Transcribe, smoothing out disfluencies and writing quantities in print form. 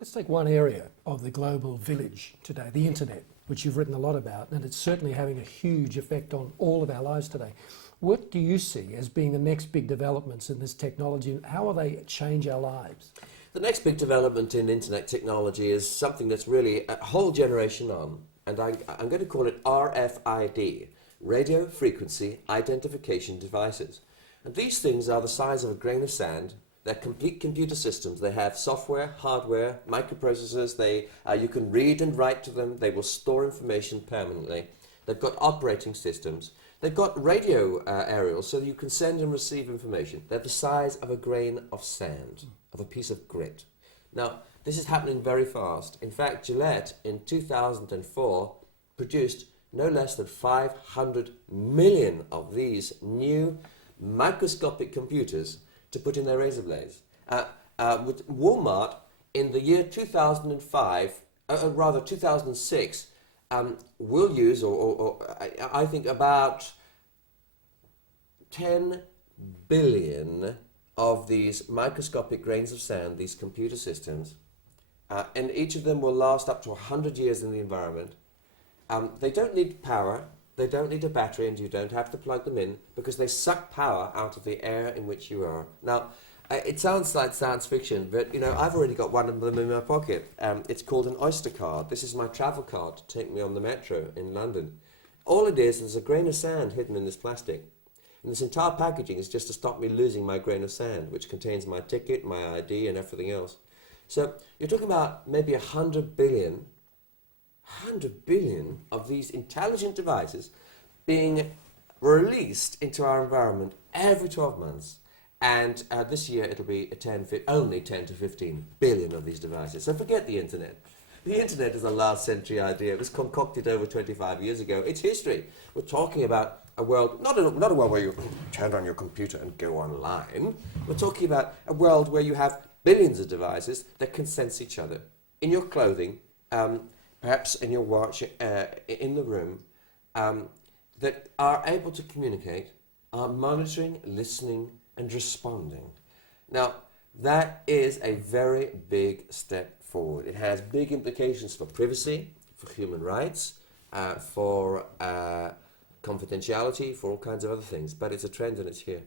Let's take one area of the global village today, the internet, which you've written a lot about, and it's certainly having a huge effect on all of our lives today. What do you see as being the next big developments in this technology, and how will they change our lives? The next big development in internet technology is something that's really a whole generation on, and I'm going to call it RFID, Radio Frequency Identification Devices. And these things are the size of a grain of sand. They're complete computer systems. They have software, hardware, microprocessors. You can read and write to them. They will store information permanently. They've got operating systems. They've got radio aerials so that you can send and receive information. They're the size of a grain of sand, of a piece of grit. Now, this is happening very fast. In fact, Gillette in 2004 produced no less than 500 million of these new microscopic computers to put in their razor blades. With Walmart in the year 2006, will use, I think, about 10 billion of these microscopic grains of sand, these computer systems, and each of them will last up to 100 years in the environment. They don't need power, they don't need a battery, and you don't have to plug them in because they suck power out of the air in which you are. Now, it sounds like science fiction, but you know, I've already got one of them in my pocket. It's called an Oyster card. This is my travel card to take me on the metro in London. All it is a grain of sand hidden in this plastic. And this entire packaging is just to stop me losing my grain of sand, which contains my ticket, my ID, and everything else. So you're talking about maybe 100 billion of these intelligent devices being released into our environment every 12 months. And this year it'll be only 10 to 15 billion of these devices. So forget the internet. The internet is a last century idea. It was concocted over 25 years ago. It's history. We're talking about a world, not a world where you turn on your computer and go online. We're talking about a world where you have billions of devices that can sense each other. In your clothing, perhaps in your watch, in the room, that are able to communicate, are monitoring, listening, and responding. Now, that is a very big step forward. It has big implications for privacy, for human rights, for confidentiality, for all kinds of other things, but it's a trend and it's here.